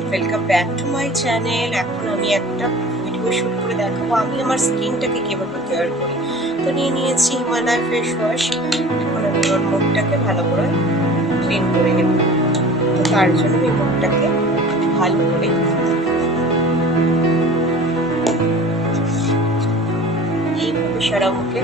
Everyone, welcome back to my channel. এখন আমি একটা ভিডিও শুট করে দেখাবো আমি আমার স্কিনটাকে কিভাবে কেয়ার করি। তো নিয়ে নিয়েছি হিমালয় ফেস ওয়াশ। এখন আমি আমার মুখটাকে ভালো করে ক্লিন করে নেব। তো তার জন্য আমি মুখটাকে ভালো করে এইভাবে সারা মুখে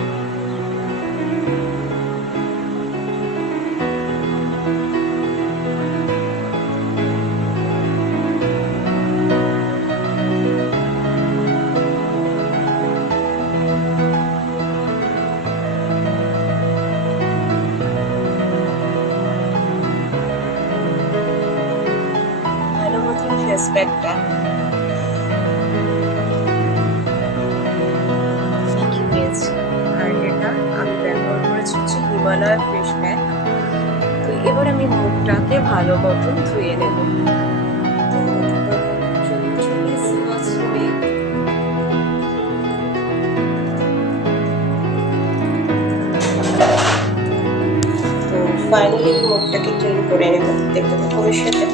ভালো মতন ফেস প্যাকটা আর এটা আমি ব্যবহার করেছি হচ্ছে হিমালয় ফেস প্যাক। তো এবার আমি মুখটাকে ভালো মতন ধুয়ে নেব। তো ফাইনালি মুখটাকে ক্লিন করে নেব। দেখতে থাকো আমার সাথে।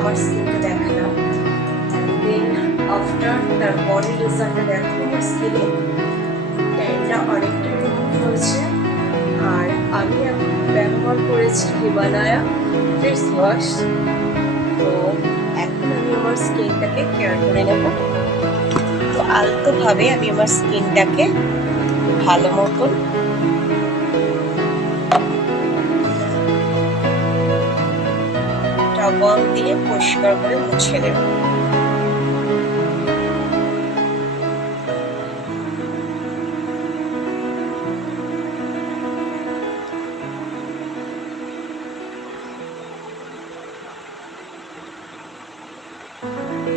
আমার স্কিনকে দেখালাম, দেন আফটার তার বডি রেজাল্টটা দেখো। আমার স্কিনে ট্যানটা অনেকটা রিমুভ হয়েছে। আর আমি এখন ব্যবহার করেছি হিমালয়া ফেস ওয়াশ। তো এখন আমি আমার স্কিনটাকে কেয়ার করে নেব। তো আলতোভাবে আমি আমার স্কিনটাকে ভালো মতন সাবান দিয়ে পরিষ্কার করে মুছে নেব।